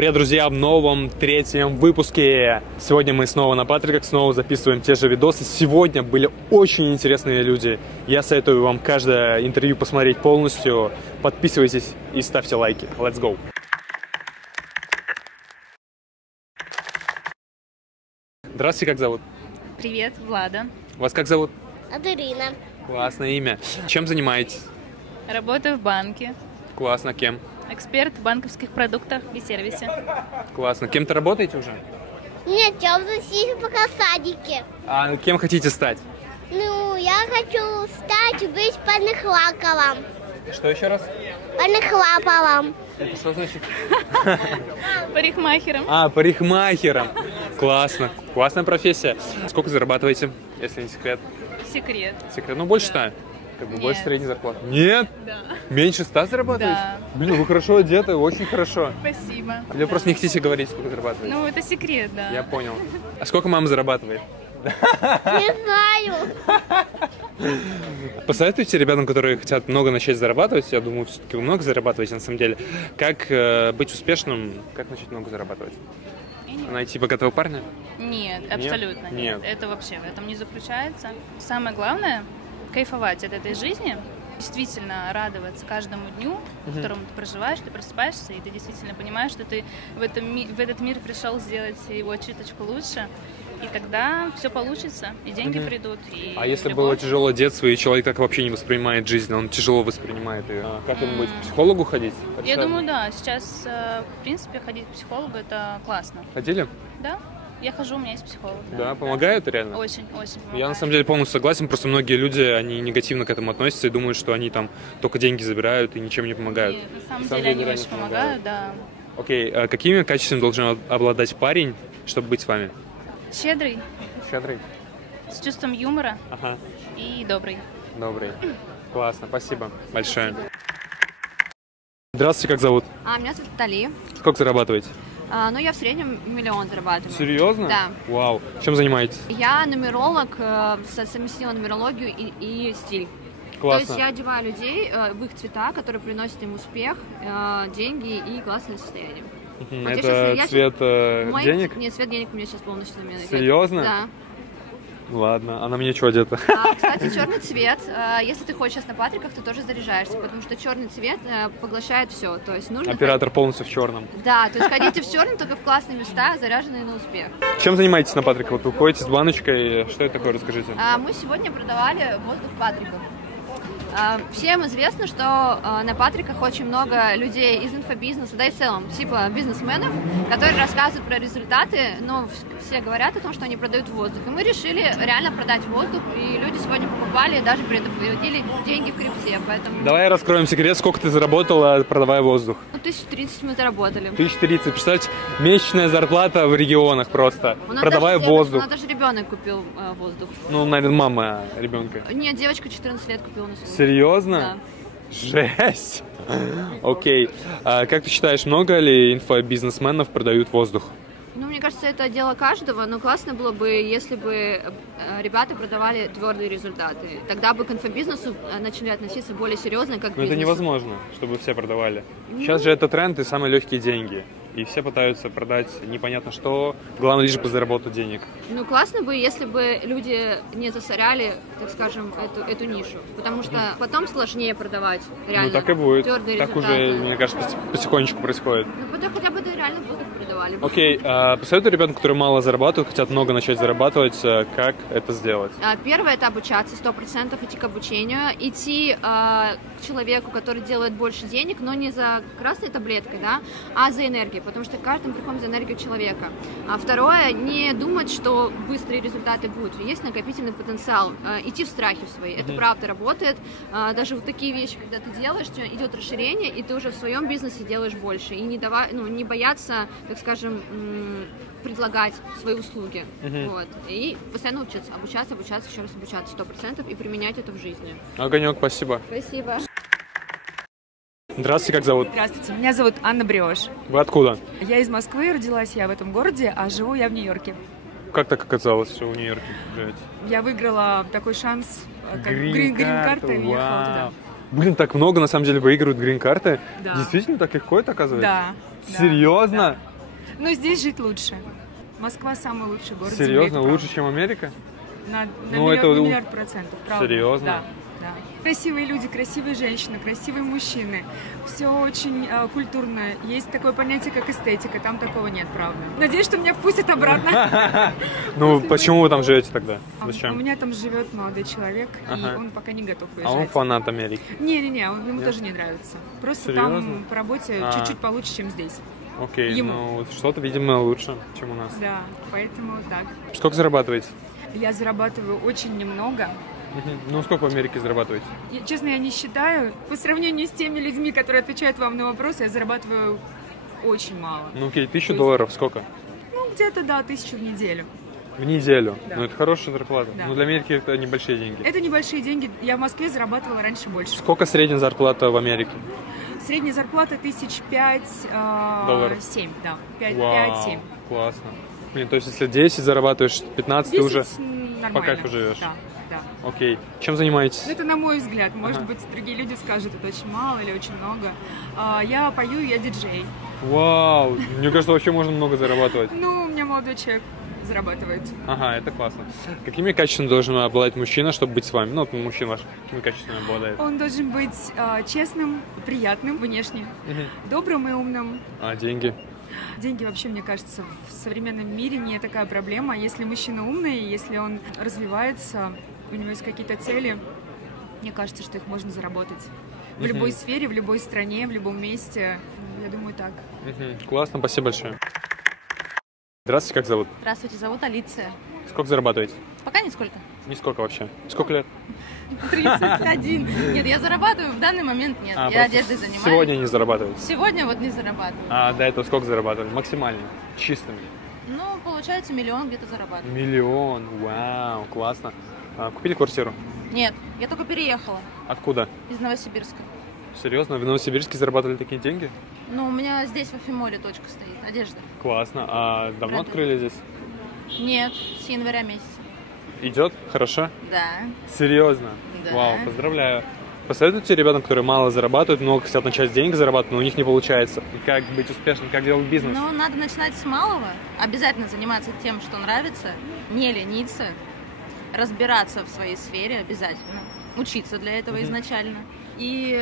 Привет, друзья, в новом третьем выпуске. Сегодня мы снова на Патриках, снова записываем те же видосы. Сегодня были очень интересные люди. Я советую вам каждое интервью посмотреть полностью. Подписывайтесь и ставьте лайки. Let's go! Здравствуйте, как зовут? Привет, Влада. Вас как зовут? Аделина. Классное имя. Чем занимаетесь? Работаю в банке. Классно, кем? Эксперт в банковских продуктах и сервисе. Классно. Кем-то работаете уже? Нет, я в пока в садике. А кем хотите стать? Ну, я хочу быть Панахлаковым. Что еще раз? Панахлаповым. Это что значит? Парикмахером. Парикмахером. Классно. Классная профессия. Сколько зарабатываете, если не секрет? Секрет. Секрет? Ну, больше 100. Как бы Нет. больше средней зарплаты. Нет? Да. Меньше 100 зарабатываете? Да. Блин, вы хорошо одеты, очень хорошо. Спасибо. Или вы просто не хотите говорить, сколько зарабатываете? Ну, это секрет, да. Я понял. А сколько мама зарабатывает? Не знаю. Посоветуйте ребятам, которые хотят много начать зарабатывать, я думаю, все-таки вы много зарабатываете на самом деле, как быть успешным, как начать много зарабатывать? Найти богатого парня? Нет, абсолютно нет. Нет. Это вообще в этом не заключается. Самое главное — кайфовать от этой жизни, действительно радоваться каждому дню, в котором ты проживаешь, ты просыпаешься, и ты действительно понимаешь, что ты в этот мир пришел сделать его чуточку лучше, и тогда все получится, и деньги придут, и А если любовь. было тяжело детство, и человек так вообще не воспринимает жизнь, он тяжело воспринимает ее, как ему быть, к психологу ходить? Я думаю, да, сейчас, в принципе, ходить к психологу — это классно. Ходили? Да, я хожу, у меня есть психолог. Да, помогает реально? Очень, очень помогает. Я на самом деле полностью согласен, просто многие люди, они негативно к этому относятся и думают, что они там только деньги забирают и ничем не помогают. И на самом деле они реально очень помогают, да. Окей, а какими качествами должен обладать парень, чтобы быть с вами? Щедрый, Щедрый? с чувством юмора Ага, и добрый. добрый. Классно, спасибо большое. Здравствуйте, как зовут? Меня зовут Тали. Сколько зарабатываете? Ну, я в среднем 1 миллион зарабатываю. Серьезно? Да. Вау. Чем занимаетесь? Я нумеролог, совместила нумерологию и стиль. Классно. То есть я одеваю людей в их цвета, которые приносят им успех, деньги и классное состояние. Вот Это цвет денег? Нет, цвет денег у меня сейчас полностью на меня. Серьезно? Да. Ладно, а на мне что одето? Кстати, черный цвет, если ты ходишь сейчас на Патриках, ты тоже заряжаешься, потому что черный цвет поглощает все. То есть нужно... Оператор полностью в черном. Да, то есть ходите в черном, только в классные места, заряженные на успех. Чем занимаетесь на Патриках? Вот вы ходите с баночкой, что это такое, расскажите. Мы сегодня продавали воздух Патриков. Всем известно, что на Патриках очень много людей из инфобизнеса, да и в целом, типа бизнесменов, которые рассказывают про результаты, но все говорят о том, что они продают воздух. И мы решили реально продать воздух, и люди сегодня покупали, даже переводили деньги в крипте, поэтому... Давай раскроем секрет, сколько ты заработала, продавая воздух. 1030 мы заработали. 1030. Представьте, месячная зарплата в регионах просто, У нас продавая даже воздух. У нас даже ребенок купил воздух. Ну, наверное, мама ребенка. Нет, девочка 14 лет купила на сегодня. Серьезно? Да. Жесть! Окей. А как ты считаешь, много ли инфобизнесменов продают воздух? Ну, мне кажется, это дело каждого, но классно было бы, если бы ребята продавали твердые результаты. Тогда бы к инфобизнесу начали относиться более серьезно, как к Но это бизнесу. невозможно, чтобы все продавали. Сейчас же это тренд и самые легкие деньги. И все пытаются продать непонятно что, главное лишь бы заработать денег. Ну, классно бы, если бы люди не засоряли, так скажем, эту нишу. Потому что потом сложнее продавать реально Ну так и будет. твердые Так результаты. уже, мне кажется, потихонечку происходит. Ну, потом хотя бы реально воздух продавали. Окей, посоветуй ребятам, которые мало зарабатывают, хотят много начать зарабатывать, как это сделать? Первое — это обучаться, 100% идти к обучению, идти к человеку, который делает больше денег, но не за красной таблеткой, да, а за энергией, потому что каждым приходим за энергию человека. Второе — не думать, что быстрые результаты будут. Есть накопительный потенциал, идти в страхе свои. Это правда работает. Даже вот такие вещи, когда ты делаешь, идет расширение, и ты уже в своем бизнесе делаешь больше. И не бояться, так скажем, предлагать свои услуги. Вот. И постоянно учиться, обучаться, еще раз обучаться 100% и применять это в жизни. Огонек, спасибо. Спасибо. Здравствуйте, как зовут? Здравствуйте, меня зовут Анна Бриош. Вы откуда? Я из Москвы, родилась я в этом городе, а живу я в Нью-Йорке. Как так оказалось, что вы в Нью-Йорке живете? Я выиграла такой шанс, как грин-карта, и уехала туда. Блин, так много на самом деле выигрывают грин-карты. Да. Действительно так легко это оказывается? Да. Серьезно? Но здесь жить лучше. Москва самый лучший город. Серьезно? Земли, это Лучше, чем Америка? На Ну, миллиард, это- на миллиард процентов, правда. Серьезно? Да, да. Красивые люди, красивые женщины, красивые мужчины. Все очень культурно. Есть такое понятие, как эстетика. Там такого нет, правда. Надеюсь, что меня впустят обратно. Ну, почему вы там живете тогда? У Зачем? меня там живет молодой человек, Ага. и он пока не готов А он уезжать. фанат Америки. Не-не-не, ему Нет? тоже не нравится. Просто Серьезно? там по работе А. чуть-чуть получше, чем здесь. Окей, Ему. ну что-то, видимо, лучше, чем у нас. Да, поэтому так. Сколько зарабатываете? Я зарабатываю очень немного. Ну, сколько в Америке зарабатываете? Честно, я не считаю. По сравнению с теми людьми, которые отвечают вам на вопросы, я зарабатываю очень мало. Ну, окей, $1000 сколько? Ну, где-то, да, 1000 в неделю. В неделю. Да. Ну, это хорошая зарплата. Да. Ну, для Америки это небольшие деньги. Это небольшие деньги. Я в Москве зарабатывала раньше больше. Сколько средняя зарплата в Америке? Средняя зарплата 5 Долларов. 7, да. 5-7. Вау, классно. Блин, то есть если 10 зарабатываешь, 15 ты уже... нормально. по кайфу живешь. Да, да. Окей. Чем занимаетесь? Это на мой взгляд. Может Ага. быть, другие люди скажут, это очень мало или очень много. Я пою, я диджей. Вау, мне кажется, вообще можно много зарабатывать. Ну, у меня молодой человек зарабатывает. Ага, это классно. Какими качествами должен обладать мужчина, чтобы быть с вами? Ну, вот мужчина ваш, какими качествами обладает? Он должен быть честным, приятным внешне, добрым и умным. А деньги? Деньги вообще, мне кажется, в современном мире не такая проблема. Если мужчина умный, если он развивается, у него есть какие-то цели, мне кажется, что их можно заработать. В любой сфере, в любой стране, в любом месте. Я думаю, так. Классно, спасибо большое. Здравствуйте, как зовут? Здравствуйте, зовут Алиция. Сколько зарабатываете? Пока нисколько. Нисколько вообще. Сколько лет? 31. Нет, я зарабатываю, в данный момент нет. Я просто одеждой занимаюсь. Сегодня не зарабатываете? Сегодня вот не зарабатываю. А до этого сколько зарабатывали? Максимально? Чистыми? Ну, получается, 1 миллион где-то зарабатываю. 1 миллион. Вау, классно. Купили квартиру? Нет, я только переехала Откуда? из Новосибирска. Серьезно? В Новосибирске зарабатывали такие деньги? Ну, у меня здесь в Афимоле точка стоит, одежда. Классно. А давно Правда. открыли здесь? Нет, с января месяца. Идет? Хорошо? Да. Серьезно? Да. Вау, поздравляю. Посоветуйте ребятам, которые мало зарабатывают, много хотят начать денег зарабатывать, но у них не получается. Как быть успешным, как делать бизнес? Ну, надо начинать с малого. Обязательно заниматься тем, что нравится. Не лениться. Разбираться в своей сфере обязательно. Учиться для этого изначально. И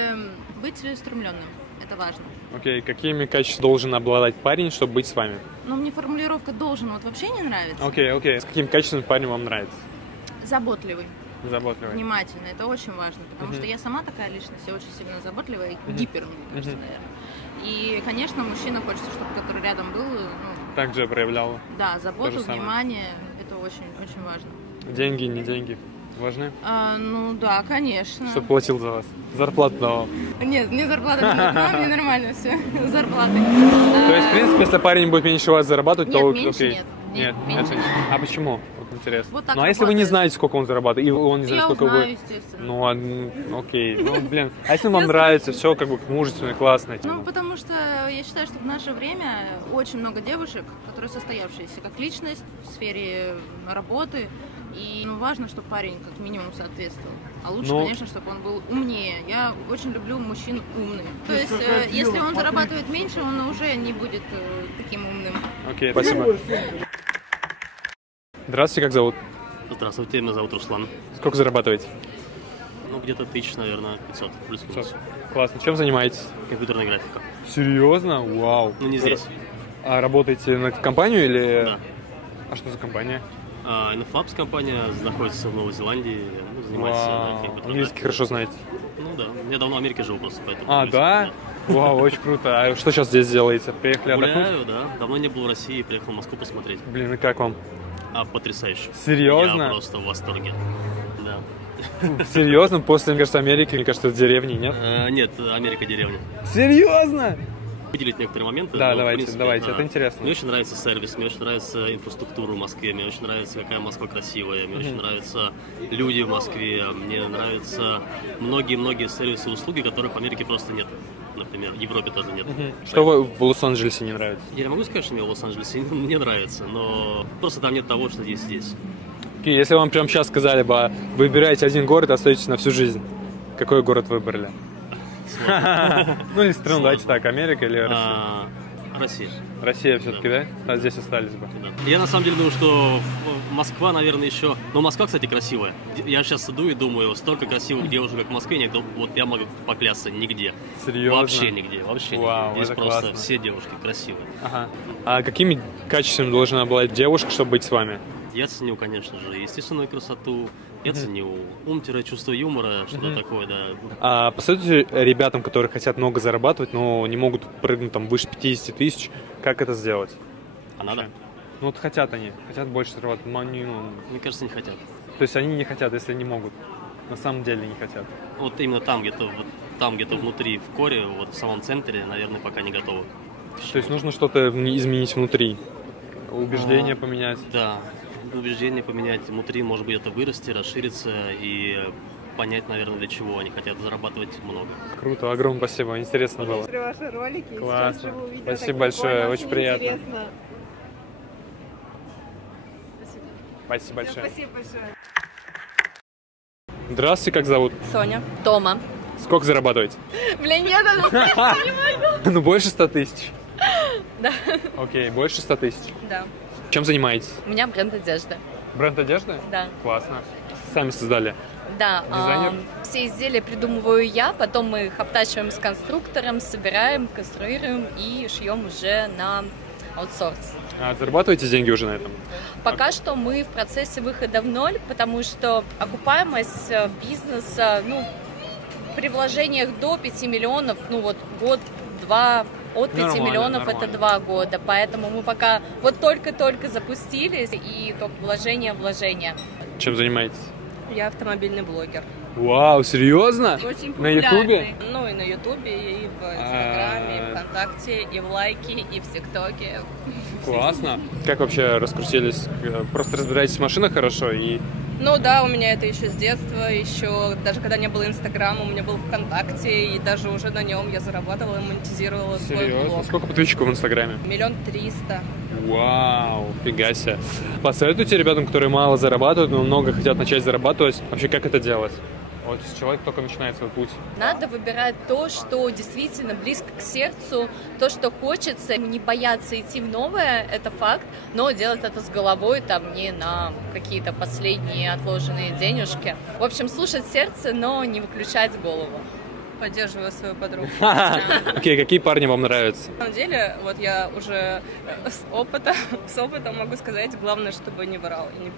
быть целеустремленным. Это важно. Окей, какими качествами должен обладать парень, чтобы быть с вами? Но мне формулировка «должен» вот вообще не нравится. Окей. С каким качеством парень вам нравится? Заботливый, Заботливый. внимательный. Это очень важно, потому что я сама такая личность, я очень сильно заботливая и гипер, мне кажется, наверное. И, конечно, мужчина хочется, чтобы который рядом был, ну, Также проявляла. да, заботу, То же самое. внимание, это очень важно. Деньги, не деньги. Важны? Ну да, конечно. Чтобы платил за вас. Зарплату давал. Нет, мне зарплата не нужна, мне нормально все. Зарплаты. То есть, в принципе, если парень будет меньше вас зарабатывать, Нет, то меньше окей. нет. Нет, меньше. А почему? Вот интересно. Вот так Ну а если вы не работает. знаете, сколько он зарабатывает, и он не знает, Я сколько узнаю, вы... естественно. Ну, окей. Ну, блин. А если вам нравится, все как бы мужественно, классно. Ну, потому что я считаю, что в наше время очень много девушек, которые состоявшиеся как личность в сфере работы. И важно, чтобы парень как минимум соответствовал. А лучше, Ну. конечно, чтобы он был умнее. Я очень люблю мужчин умных. То есть, если он зарабатывает меньше, он уже не будет таким умным. Окей, спасибо. Здравствуйте, как зовут? Здравствуйте, меня зовут Руслан. Сколько зарабатываете? Ну, где-то тысяч, наверное, 500, плюс-минус. Классно. Чем занимаетесь? Компьютерная графика. Серьезно? Вау. Ну, не здесь. А работаете на компанию или... Да. А что за компания? Inflabs компания находится в Новой Зеландии, ну, занимается Вау. компьютерной Английский графикой. хорошо знаете. Ну да, я давно в Америке живу просто, поэтому... А, да? Вау, очень круто. А что сейчас здесь делаете? Приехали отдохнуть? Гуляю, да. Давно не был в России, приехал в Москву посмотреть. Блин, и как вам? Потрясающе. Серьезно? Я просто в восторге. Да. Серьезно? После, мне кажется, Америки, мне кажется, деревни, нет? Нет, Америка деревня. Серьезно? Выделить некоторые моменты. Да, но, в давайте, принципе, давайте, это интересно. Мне очень нравится сервис, мне очень нравится инфраструктура в Москве, мне очень нравится, какая Москва красивая, мне очень нравятся люди в Москве, мне нравятся многие-многие сервисы и услуги, которых в Америке просто нет. Например, в Европе тоже нет. Что в Лос-Анджелесе не нравится? Я не могу сказать, что мне в Лос-Анджелесе не нравится, но просто там нет того, что есть здесь. Окей, если вам прямо сейчас сказали бы, выбираете один город и остаетесь на всю жизнь, какой город выбрали? Ну или страну, давайте так, Америка или Россия? Россия. Россия все-таки, да? А здесь остались бы. Да. Я на самом деле думаю, что Москва, наверное, еще... Ну, Москва, кстати, красивая. Я сейчас иду и думаю, столько красивых девушек, как в Москве, нигде, вот я могу поклясться, нигде. Серьезно? Вообще нигде, вообще Вау, нигде. Здесь это просто классно. все девушки красивые. Ага. А какими качествами должна обладать девушка, чтобы быть с вами? Я ценю, конечно же, естественную красоту, я ценю ум-чувство юмора, что-то такое, да. А посоветуйте ребятам, которые хотят много зарабатывать, но не могут прыгнуть там выше 50 тысяч, как это сделать? А надо? Ну вот хотят они, хотят больше зарабатывать, но они, ну, Мне кажется, не хотят. то есть они не хотят, если не могут. На самом деле не хотят. Вот именно там где-то, вот, там где-то внутри, в коре, вот в самом центре, наверное, пока не готовы. То есть нужно что-то изменить внутри, убеждения поменять. Да, убеждения поменять внутри, может быть, это вырасти, расшириться и понять, наверное, для чего они хотят зарабатывать много. Круто, огромное спасибо, интересно было. Смотрю ваши ролики. Классно. Сейчас живу, видео, Спасибо так большое, прикольно, очень приятно. Интересно. Спасибо большое. Спасибо большое. Здравствуйте, как зовут? Соня. Тома. Сколько зарабатываете? Блин, нет, Ну, больше 100 тысяч. Да. Окей, больше 100 тысяч. Да. Чем занимаетесь? У меня бренд одежды. Бренд одежды? Да. Классно. Сами создали? Да, Дизайнер? все изделия придумываю я, потом мы их обтачиваем с конструктором, собираем, конструируем и шьем уже на аутсорс. А зарабатываете деньги уже на этом? Пока что мы в процессе выхода в ноль, потому что окупаемость бизнеса, ну, при вложениях до 5 миллионов, ну вот год-два, от 5 Нормально, миллионов нормально. это 2 года, поэтому мы пока вот только-только запустились и только вложения. Чем занимаетесь? Я автомобильный блогер. Вау, серьезно? Очень На Ютубе? Ну и на Ютубе, и в Инстаграме, и ВКонтакте, и в Лайке, и в ТикТоке. Классно. Как вообще раскрутились? Просто разбираетесь в машинах хорошо и... Ну да, у меня это еще с детства, еще даже когда не было Инстаграма, у меня был ВКонтакте, и даже уже на нем я зарабатывала и монетизировала свой Серьезно? блог. Сколько подписчиков в Инстаграме? 1 300 000. Вау, фига себе. Посоветуйте ребятам, которые мало зарабатывают, но много хотят начать зарабатывать, вообще как это делать? Вот человек только начинает свой путь. Надо выбирать то, что действительно близко к сердцу, то, что хочется, не бояться идти в новое, это факт, но делать это с головой, там, не на какие-то последние отложенные денежки. В общем, слушать сердце, но не выключать голову. Поддерживаю свою подругу. Окей, какие парни вам нравятся? На самом деле, вот я уже с опытом могу сказать, главное, чтобы не врал. И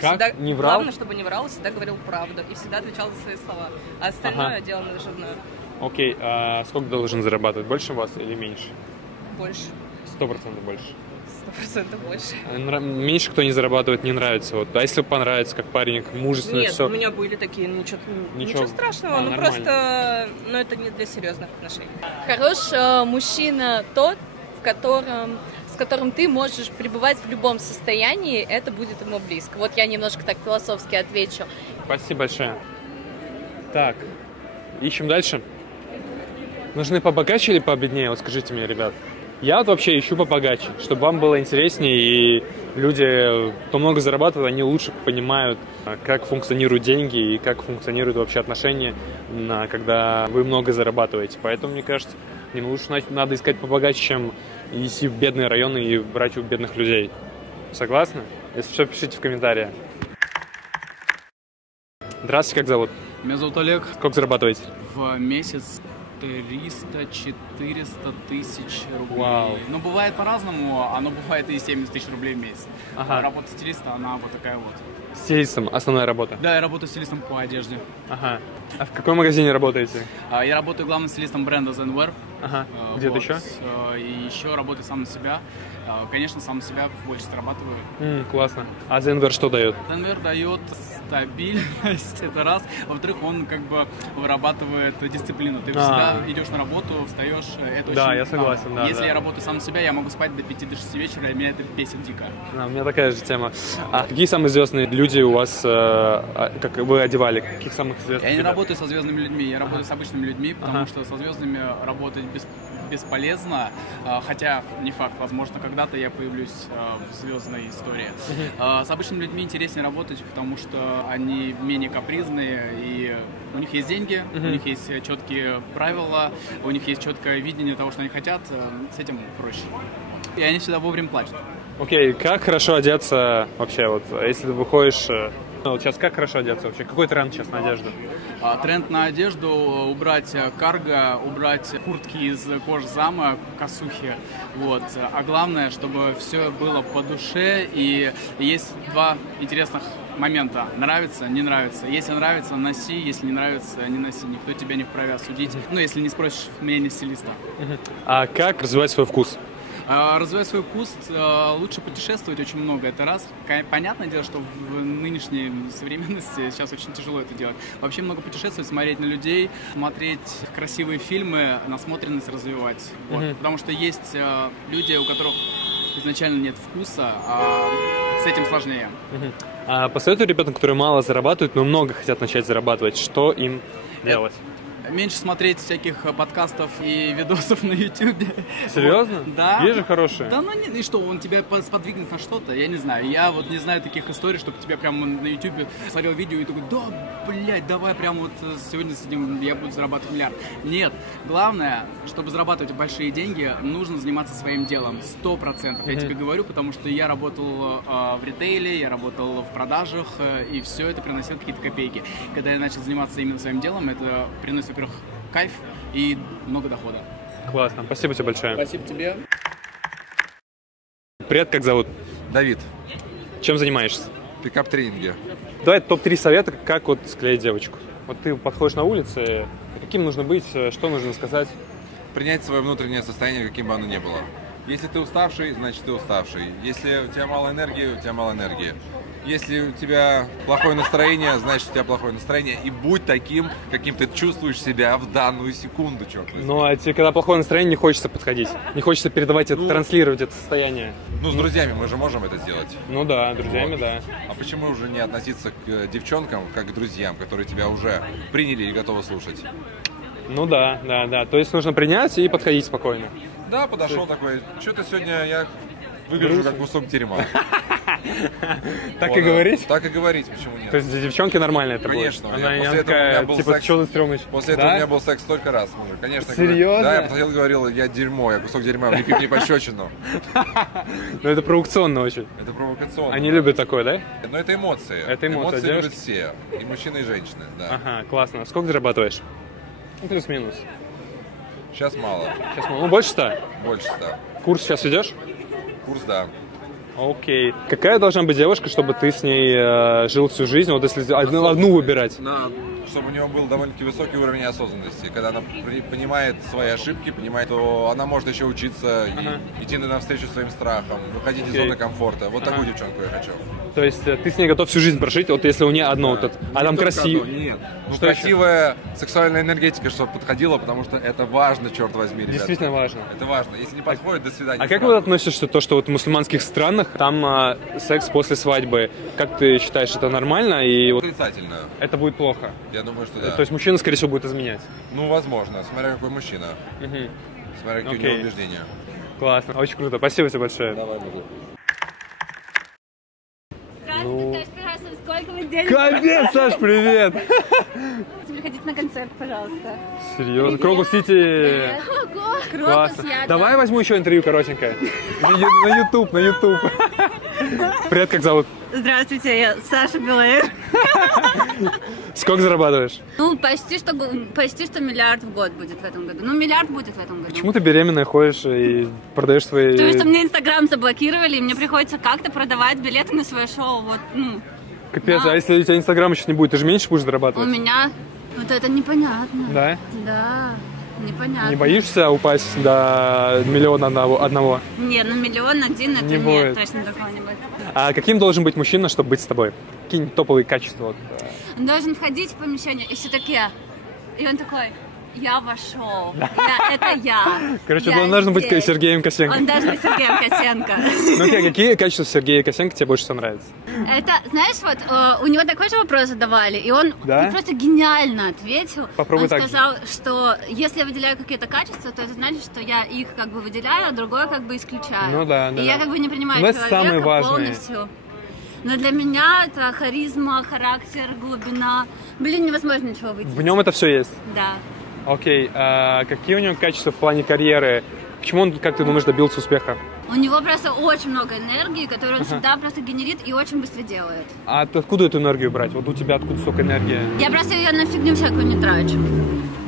Как? Не врал? Главное, чтобы не врал, всегда говорил правду и всегда отвечал за свои слова. А остальное дело наживное. Окей, а сколько должен зарабатывать? Больше вас или меньше? Больше. 100% больше. 100% больше. Меньше кто не зарабатывает, не нравится. Вот. А если понравится, как парень, как мужественный, Нет, все. у меня были такие, ничего страшного, ну нормально. просто, ну это не для серьезных отношений. Хороший мужчина тот, с которым ты можешь пребывать в любом состоянии, это будет ему близко. Вот я немножко так философски отвечу. Спасибо большое. Так, ищем дальше. Нужны побогаче или победнее? Вот скажите мне, ребят. Я вот вообще ищу побогаче, чтобы вам было интереснее, и люди, кто много зарабатывает, они лучше понимают, как функционируют деньги и как функционируют вообще отношения, когда вы много зарабатываете. Поэтому, мне кажется, им лучше надо искать побогаче, чем идти в бедные районы и брать у бедных людей. Согласны? Если что, пишите в комментариях. Здравствуйте, как зовут? Меня зовут Олег. Сколько зарабатываете? В месяц 300-400 тысяч рублей. Вау. Ну, бывает по-разному, оно бывает и 70 тысяч рублей в месяц. Ага. Работа стилиста, она вот такая вот. Стилистом основная работа? Да, я работаю стилистом по одежде. Ага. А в каком магазине работаете? Я работаю главным стилистом бренда Zenwear. Ага. Где-то еще? И еще работаю сам на себя. Конечно, сам на себя больше зарабатываю. Классно. А Zenwear что дает? Zenwear дает стабильность, это раз. Во-вторых, он как бы вырабатывает дисциплину. Ты всегда идешь на работу, встаешь, это очень Да, я согласен, да. Если я работаю сам на себя, я могу спать до 5-6 вечера, и меня это бесит дико. У меня такая же тема. А какие самые известные люди у вас, как вы одевали? Каких самых известных? Я не ребят? работаю со звездными людьми, я работаю с обычными людьми, потому что со звездными работать бесполезно, хотя не факт, возможно, когда-то я появлюсь в звездной истории. С обычными людьми интереснее работать, потому что они менее капризные, и у них есть деньги, у них есть четкие правила, у них есть четкое видение того, что они хотят, с этим проще. И они всегда вовремя платят. Окей, как хорошо одеться вообще, вот, если ты выходишь... Вот сейчас как хорошо одеться вообще? Какой тренд сейчас на одежду? Тренд на одежду — убрать карго, убрать куртки из кожзама, косухи. Вот. А главное, чтобы все было по душе. И есть два интересных момента. Нравится, не нравится. Если нравится, носи. Если не нравится, не носи. Никто тебя не вправе осудить. Ну, если не спросишь мнение стилиста. А как развивать свой вкус? Развивать свой вкус, лучше путешествовать очень много, это раз. Понятное дело, что в нынешней современности сейчас очень тяжело это делать. Вообще много путешествовать, смотреть на людей, смотреть красивые фильмы, насмотренность развивать. Вот. Потому что есть люди, у которых изначально нет вкуса, а с этим сложнее. А посоветуй ребятам, которые мало зарабатывают, но много хотят начать зарабатывать, что им делать? Меньше смотреть всяких подкастов и видосов на YouTube. Серьезно? Вот. Да. Есть же хорошие. Да, ну и что, он тебя сподвигнет на что-то, я не знаю. Я вот не знаю таких историй, чтобы тебя прямо на YouTube смотрел видео и такой, да, блядь, давай прямо вот сегодня с этим я буду зарабатывать миллиард. Нет, главное, чтобы зарабатывать большие деньги, нужно заниматься своим делом, 100%. Я тебе говорю, потому что я работал в ритейле, я работал в продажах, и все это приносило какие-то копейки. Когда я начал заниматься именно своим делом, это приносит, во-первых, кайф и много дохода. Классно, спасибо тебе большое. Спасибо тебе. Привет, как зовут? Давид. Чем занимаешься? Пикап-тренинги. Давай топ-3 совета, как вот склеить девочку. Вот ты подходишь на улице, каким нужно быть, что нужно сказать? Принять свое внутреннее состояние, каким бы оно ни было. Если ты уставший, значит ты уставший. Если у тебя мало энергии, у тебя мало энергии. Если у тебя плохое настроение, значит у тебя плохое настроение. И будь таким, каким ты чувствуешь себя в данную секунду, черт возьми. Ну, а тебе, когда плохое настроение, не хочется подходить. Не хочется передавать это, транслировать это состояние. Ну, с друзьями мы же можем это сделать. Ну да, друзьями, вот. да. А почему уже не относиться к девчонкам, как к друзьям, которые тебя уже приняли и готовы слушать? Ну да. То есть нужно принять и подходить спокойно. Да, подошел такой, что-то сегодня я выгляжу как кусок дерьма. Так и говорить? Так и говорить, почему нет? То есть для девчонки нормально это будет? Конечно. Она такая, типа, что ты стрёмный? После этого у меня был секс столько раз, мужик. Конечно. Серьезно? Да, я подходил и говорил, я дерьмо, я кусок дерьма, мне пип не пощечину. Ну это провокационно очень. Это провокационно. Они любят такое, да? Но это эмоции. Это эмоции. Эмоции любят все. И мужчины, и женщины, да. Ага, классно. Сколько зарабатываешь? Ну, плюс-минус. Сейчас мало. Сейчас мало. Ну, больше 100? Больше 100. Курс сейчас ведешь? Курс, да. Окей. Какая должна быть девушка, чтобы ты с ней жил всю жизнь? Вот если одну выбирать. Чтобы у нее был довольно-таки высокий уровень осознанности. Когда она понимает свои ошибки, понимает, что она может еще учиться, и идти навстречу своим страхам, выходить из зоны комфорта. Вот такую девчонку я хочу. То есть ты с ней готов всю жизнь прожить, вот если у нее одно вот это. А там красиво. Нет. Ну, красивая сексуальная энергетика, чтобы подходила, потому что это важно, черт возьми, ребята. Действительно важно. Это важно. Если не подходит, до свидания. А как вы относитесь к тому, что вот в мусульманских странах там секс после свадьбы? Как ты считаешь, это нормально? И вот отрицательно. Это будет плохо? Я думаю, что да. То есть мужчина, скорее всего, будет изменять? Ну, возможно. Смотря какой мужчина. Смотря какие у него убеждения. Классно. Очень круто. Спасибо тебе большое. Давай, буду. Здравствуйте, Саша, сколько вы денег? Капец, Саш, привет! Приходите на концерт, пожалуйста. Серьезно? Крокус Сити. Классно. Давай возьму еще интервью коротенькое. На YouTube. Привет, как зовут? Здравствуйте, я Саша Белэйр. Сколько зарабатываешь? Ну, почти что миллиард в год будет в этом году. Ну, миллиард будет в этом году. Почему ты беременная ходишь и продаешь свои... Потому что мне Инстаграм заблокировали, и мне приходится как-то продавать билеты на свое шоу. Вот, ну. Капец, а если у тебя Инстаграма еще не будет, ты же меньше будешь зарабатывать? У меня... Вот это непонятно. Да? Да, непонятно. Не боишься упасть до миллиона одного? Нет, ну миллион один, это не нет, будет. Точно такого не будет. А каким должен быть мужчина, чтобы быть с тобой? Какие топовые качества? Он должен входить в помещение и все такие. И он такой, Я вошел. Это я. Короче, Я он должен быть здесь. Сергеем Косенко. Он должен быть Сергеем Косенко. Ну окей, какие качества Сергея Косенко тебе больше всего нравятся? Это, знаешь, вот у него такой же вопрос задавали, и он Да? просто гениально ответил. Попробуй Он так же. сказал, что если я выделяю какие-то качества, то это значит, что я их как бы выделяю, а другое как бы исключаю. Ну да, да. И я да. как бы не принимаю Ну, это человека самые важные. полностью. Но для меня это харизма, характер, глубина. Блин, невозможно ничего выделить. В нем это все есть. Да. Окей, а какие у него качества в плане карьеры? Почему он, как ты думаешь, добился успеха? У него просто очень много энергии, которую он всегда просто генерит и очень быстро делает. А откуда эту энергию брать? Вот у тебя откуда столько энергии? Я просто ее на фигню всякую не трачу.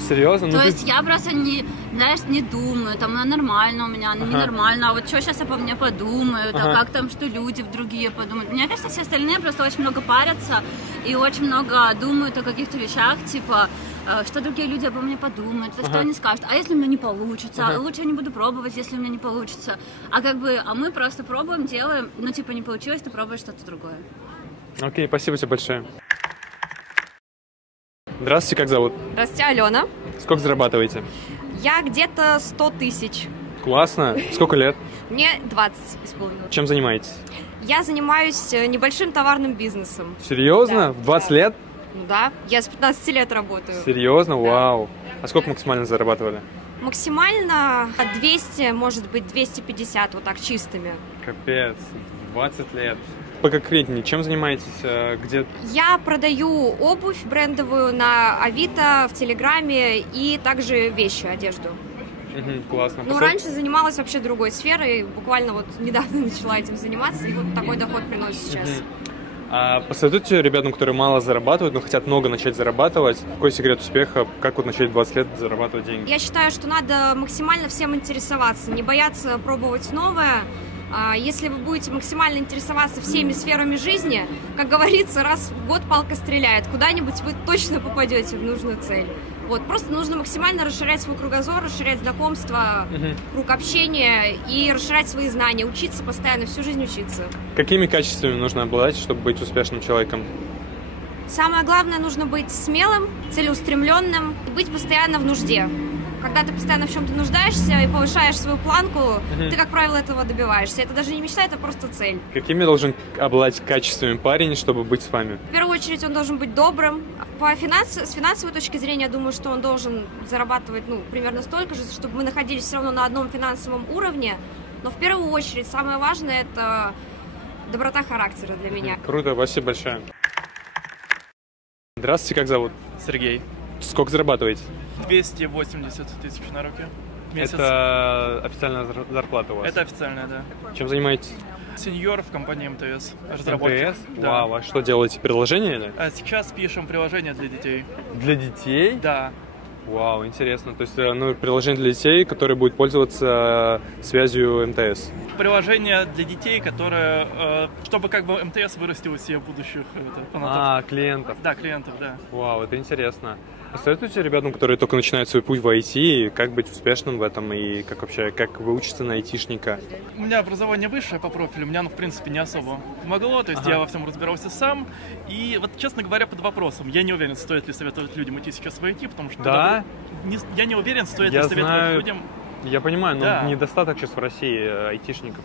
Серьезно? То Ну, есть я просто не, знаешь, не думаю, там, нормально у меня, ненормально, а вот что сейчас обо мне подумают, а как там, что люди другие подумают. Мне кажется, все остальные просто очень много парятся и очень много думают о каких-то вещах, типа, что другие люди обо мне подумают, что они скажут, а если у меня не получится, лучше я не буду пробовать, если у меня не получится. А как бы, а мы просто пробуем, делаем, ну типа не получилось, ты пробуешь что-то другое. Окей, спасибо тебе большое. Здравствуйте, как зовут? Здравствуйте, Алена. Сколько зарабатываете? Я где-то 100 тысяч. Классно. Сколько лет? Мне 20 исполнилось. Чем занимаетесь? Я занимаюсь небольшим товарным бизнесом. Серьезно? Да. В 20 лет? Ну да, я с 15 лет работаю. Серьезно? Вау. А сколько максимально зарабатывали? Максимально 200, может быть, 250, вот так чистыми. Капец. 20 лет. Поконкретнее, чем занимаетесь? Где? Я продаю обувь брендовую на Авито, в Телеграме и также вещи, одежду. Классно. Ну, раньше занималась вообще другой сферой, буквально вот недавно начала этим заниматься, и вот такой доход приносит сейчас. А посоветуйте ребятам, которые мало зарабатывают, но хотят много начать зарабатывать, какой секрет успеха, как вот начать в 20 лет зарабатывать деньги? Я считаю, что надо максимально всем интересоваться, не бояться пробовать новое. Если вы будете максимально интересоваться всеми сферами жизни, как говорится, раз в год палка стреляет, куда-нибудь вы точно попадете в нужную цель. Вот, просто нужно максимально расширять свой кругозор, расширять знакомства, круг общения и расширять свои знания, учиться постоянно, всю жизнь учиться. Какими качествами нужно обладать, чтобы быть успешным человеком? Самое главное, нужно быть смелым, целеустремленным, быть постоянно в нужде. Когда ты постоянно в чем-то нуждаешься и повышаешь свою планку, ты, как правило, этого добиваешься. Это даже не мечта, это просто цель. Какими должен обладать качествами парень, чтобы быть с вами? В первую очередь он должен быть добрым. С финансовой точки зрения, я думаю, что он должен зарабатывать примерно столько же, чтобы мы находились все равно на одном финансовом уровне. Но в первую очередь самое важное – это доброта характера для меня. Круто, спасибо большое. Здравствуйте, как зовут? Сергей. Сколько зарабатываете? 280 тысяч на руки в месяц. Это официальная зарплата у вас? Это официальная, да. Чем занимаетесь? Сеньор в компании МТС. Разработчик. МТС? Да. Вау, а что делаете? Приложение или? А сейчас пишем приложение для детей. Для детей? Да. Вау, интересно. То есть, приложение для детей, которое будет пользоваться связью МТС. Приложение для детей, которое, чтобы как бы МТС вырастил себе будущих фанатов. Клиентов. Да, клиентов, да. Вау, это интересно. Посоветуйте ребятам, которые только начинают свой путь в IT, как быть успешным в этом и как вообще, как выучиться на айтишника? У меня образование высшее по профилю, меня оно, в принципе, не особо помогло, то есть я во всем разбирался сам. И вот, честно говоря, под вопросом, я не уверен, стоит ли советовать людям идти сейчас в IT, потому что... Да? Я не уверен, стоит ли советовать людям... Я понимаю, но Да. недостаток сейчас в России айтишников.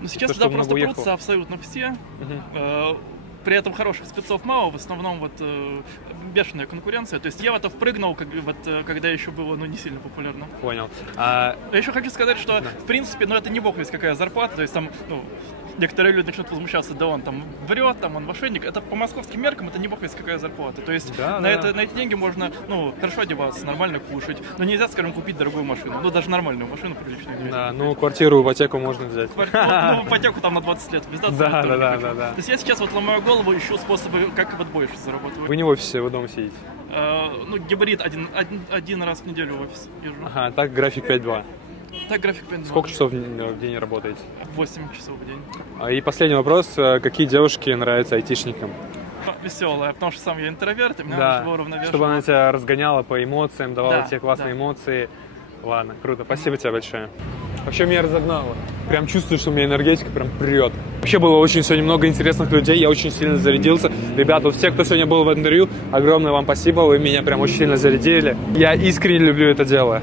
Ну, сейчас туда просто прутся абсолютно все. При этом хороших спецов мало, в основном вот бешеная конкуренция. То есть я в это впрыгнул, когда еще было не сильно популярно. Понял. Я еще хочу сказать, что в принципе, это не бог весть какая зарплата. То есть там, некоторые люди начнут возмущаться, да он там врет, там он мошенник. Это по московским меркам это не бог весть какая зарплата. То есть на эти деньги можно, хорошо одеваться, нормально кушать. Но нельзя, скажем, купить дорогую машину. Даже нормальную машину приличную. Да, квартиру, ипотеку можно взять. Ипотеку там на 20 лет. Да. То есть я сейчас вот ломаю голову, ищу способы, как вот больше зарабатывать. Вы не в офисе, вы дома сидите? Гибрид один раз в неделю в офис езжу. Ага, так график 5-2. Так, график 5-2. Сколько часов в день работаете? 8 часов в день. И последний вопрос. Какие девушки нравятся айтишникам? Веселая, потому что сам я интроверт, и меня нужно уравновешивать. Чтобы она тебя разгоняла по эмоциям, давала тебе классные да. эмоции. Ладно, круто. Спасибо тебе большое. Вообще меня разогнало. Прям чувствую, что у меня энергетика прям прет. Вообще было очень сегодня много интересных людей, я очень сильно зарядился. Ребята, вот все, кто сегодня был в интервью, огромное вам спасибо, вы меня прям очень сильно зарядили. Я искренне люблю это дело.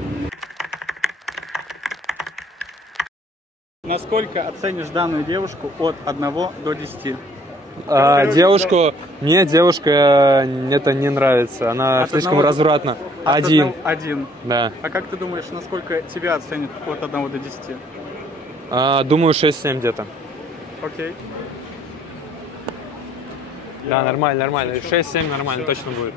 Насколько оценишь данную девушку от 1 до 10? Мне девушка это не нравится, она слишком развратна. 1. Да. А как ты думаешь, насколько тебя оценят от 1 до 10? Думаю, 6-7 где-то. Окей. Да, нормально. 6-7 нормально, точно будет.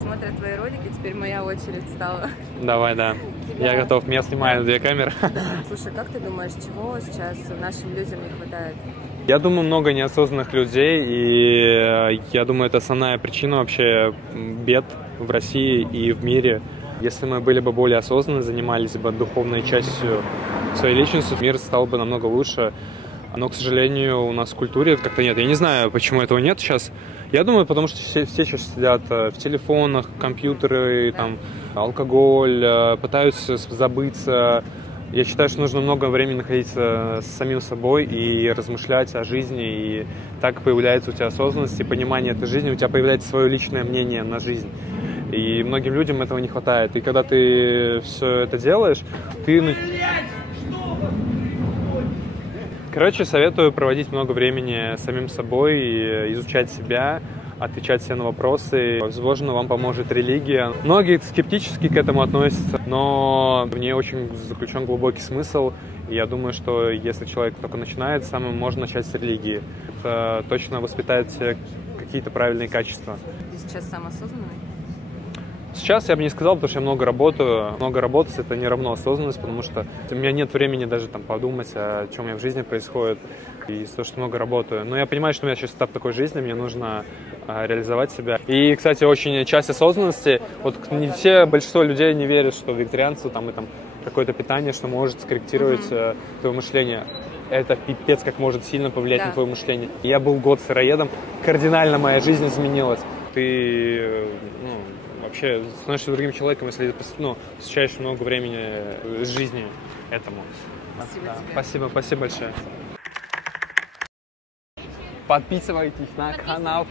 Смотрят твои ролики, теперь моя очередь стала. Давай, да. Я готов. Меня снимаю на 2 камеры. Слушай, как ты думаешь, чего сейчас нашим людям не хватает? Я думаю, много неосознанных людей, и я думаю, это основная причина вообще бед в России и в мире. Если мы были бы более осознанны, занимались бы духовной частью своей личности, мир стал бы намного лучше. Но, к сожалению, у нас в культуре это как-то нет. Я не знаю, почему этого нет сейчас. Я думаю, потому что все сейчас сидят в телефонах, компьютеры, там, алкоголь, пытаются забыться. Я считаю, что нужно много времени находиться с самим собой и размышлять о жизни. И так появляется у тебя осознанность и понимание этой жизни, у тебя появляется свое личное мнение на жизнь. И многим людям этого не хватает. И когда ты все это делаешь, ты... Короче, советую проводить много времени с самим собой, изучать себя, отвечать себе на вопросы. Возможно, вам поможет религия. Многие скептически к этому относятся, но в ней очень заключен глубокий смысл. И я думаю, что если человек только начинает, самым можно начать с религии. Это точно воспитает в себе какие-то правильные качества. Ты сейчас сам осознанный? Сейчас я бы не сказал, потому что я много работаю. Много работать — это не равно осознанность, потому что у меня нет времени даже там подумать, о чем у меня в жизни происходит, и из-за того, что много работаю. Но я понимаю, что у меня сейчас этап такой жизни, мне нужно реализовать себя. И, кстати, очень часть осознанности, вот не все, большинство людей не верят, что вегетарианство там, и там какое-то питание, что может скорректировать твое мышление. Это пипец как может сильно повлиять на твое мышление. Я был год сыроедом, кардинально моя жизнь изменилась. Ты вообще становишься другим человеком, если посвящаешь много времени жизни этому. Спасибо большое. Подписывайтесь на канал